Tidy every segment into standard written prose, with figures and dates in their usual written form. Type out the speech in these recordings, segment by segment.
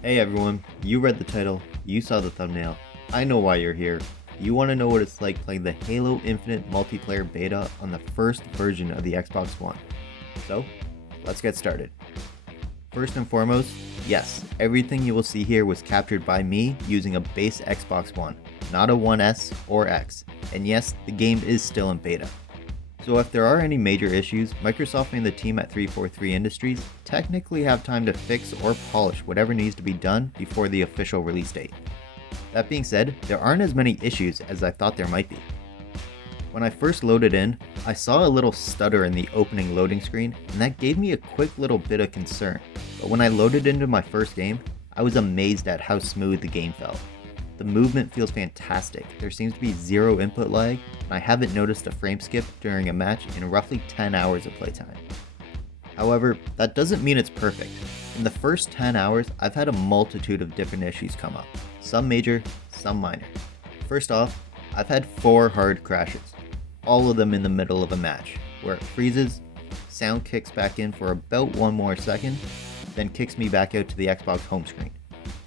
Hey everyone, you read the title, you saw the thumbnail, I know why you're here. You want to know what it's like playing the Halo Infinite multiplayer beta on the first version of the Xbox One. So, let's get started. First and foremost, yes, everything you will see here was captured by me using a base Xbox One, not a One S or X, and yes, the game is still in beta. So if there are any major issues, Microsoft and the team at 343 Industries technically have time to fix or polish whatever needs to be done before the official release date. That being said, there aren't as many issues as I thought there might be. When I first loaded in, I saw a little stutter in the opening loading screen, and that gave me a quick little bit of concern, but when I loaded into my first game, I was amazed at how smooth the game felt. The movement feels fantastic, there seems to be zero input lag, and I haven't noticed a frame skip during a match in roughly 10 hours of playtime. However, that doesn't mean it's perfect. In the first 10 hours, I've had a multitude of different issues come up, some major, some minor. First off, I've had 4 hard crashes, all of them in the middle of a match, where it freezes, sound kicks back in for about 1 more second, then kicks me back out to the Xbox home screen.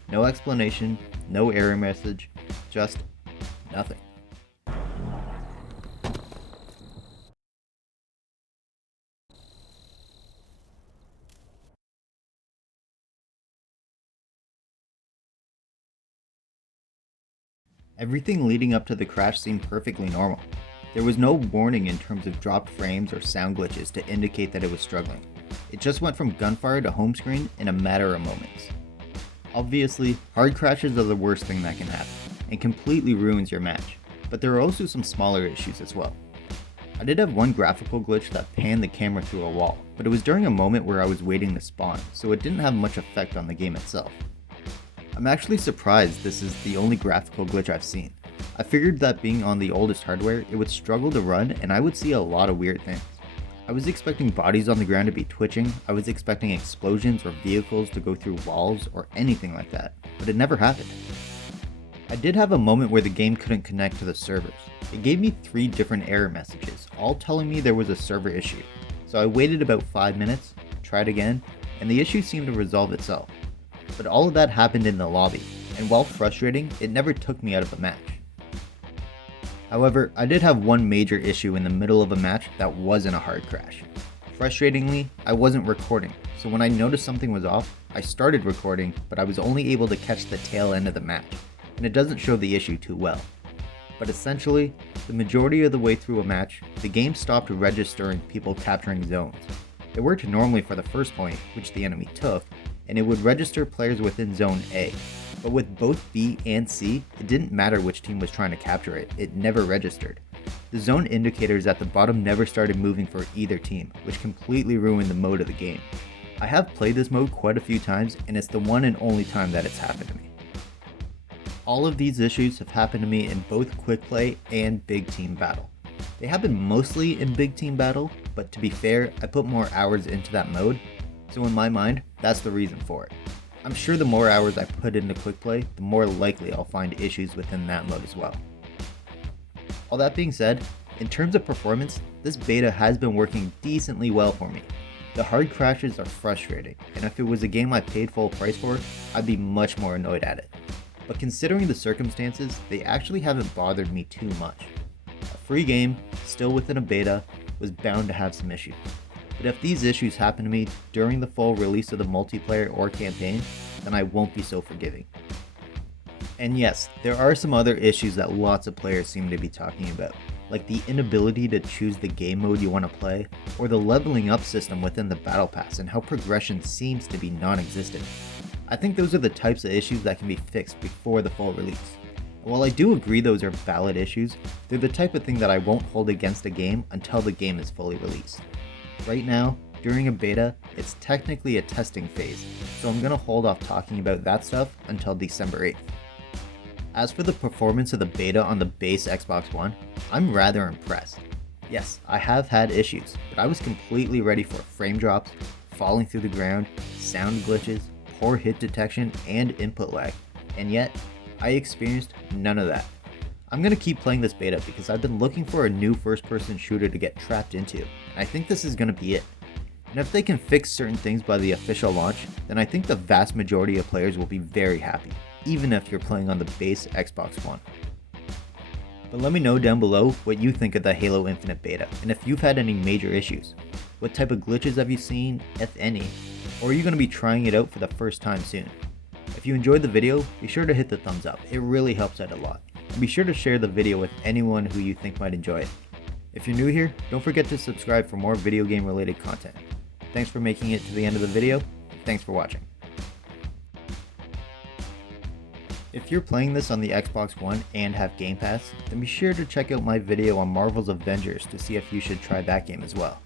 No explanation, no error message, just nothing. Everything leading up to the crash seemed perfectly normal. There was no warning in terms of dropped frames or sound glitches to indicate that it was struggling. It just went from gunfire to home screen in a matter of moments. Obviously, hard crashes are the worst thing that can happen, and completely ruins your match, but there are also some smaller issues as well. I did have one graphical glitch that panned the camera through a wall, but it was during a moment where I was waiting to spawn, so it didn't have much effect on the game itself. I'm actually surprised this is the only graphical glitch I've seen. I figured that being on the oldest hardware, it would struggle to run and I would see a lot of weird things. I was expecting bodies on the ground to be twitching, I was expecting explosions or vehicles to go through walls or anything like that, but it never happened. I did have a moment where the game couldn't connect to the servers. It gave me 3 different error messages, all telling me there was a server issue. So I waited about 5 minutes, tried again, and the issue seemed to resolve itself. But all of that happened in the lobby, and while frustrating, it never took me out of the match. However, I did have one major issue in the middle of a match that wasn't a hard crash. Frustratingly, I wasn't recording, so when I noticed something was off, I started recording, but I was only able to catch the tail end of the match, and it doesn't show the issue too well. But essentially, the majority of the way through a match, the game stopped registering people capturing zones. It worked normally for the first point, which the enemy took, and it would register players within Zone A. But with both B and C, it didn't matter which team was trying to capture it, it never registered. The zone indicators at the bottom never started moving for either team, which completely ruined the mode of the game. I have played this mode quite a few times, and it's the one and only time that it's happened to me. All of these issues have happened to me in both quick play and big team battle. They happen mostly in big team battle, but to be fair, I put more hours into that mode, so in my mind, that's the reason for it. I'm sure the more hours I put into quick play, the more likely I'll find issues within that mode as well. All that being said, in terms of performance, this beta has been working decently well for me. The hard crashes are frustrating, and if it was a game I paid full price for, I'd be much more annoyed at it. But considering the circumstances, they actually haven't bothered me too much. A free game, still within a beta, was bound to have some issues. But if these issues happen to me during the full release of the multiplayer or campaign, then I won't be so forgiving. And yes, there are some other issues that lots of players seem to be talking about, like the inability to choose the game mode you want to play, or the leveling up system within the battle pass and how progression seems to be non-existent. I think those are the types of issues that can be fixed before the full release. And while I do agree those are valid issues, they're the type of thing that I won't hold against a game until the game is fully released. Right now, during a beta, it's technically a testing phase, so I'm gonna hold off talking about that stuff until December 8th. As for the performance of the beta on the base Xbox One, I'm rather impressed. Yes, I have had issues, but I was completely ready for frame drops, falling through the ground, sound glitches, poor hit detection, and input lag, and yet, I experienced none of that. I'm going to keep playing this beta because I've been looking for a new first-person shooter to get trapped into, and I think this is going to be it. And if they can fix certain things by the official launch, then I think the vast majority of players will be very happy, even if you're playing on the base Xbox One. But let me know down below what you think of the Halo Infinite beta, and if you've had any major issues. What type of glitches have you seen, if any, or are you going to be trying it out for the first time soon? If you enjoyed the video, be sure to hit the thumbs up, it really helps out a lot. And be sure to share the video with anyone who you think might enjoy it. If you're new here, don't forget to subscribe for more video game related content. Thanks for making it to the end of the video. Thanks for watching. If you're playing this on the Xbox One and have Game Pass, then be sure to check out my video on Marvel's Avengers to see if you should try that game as well.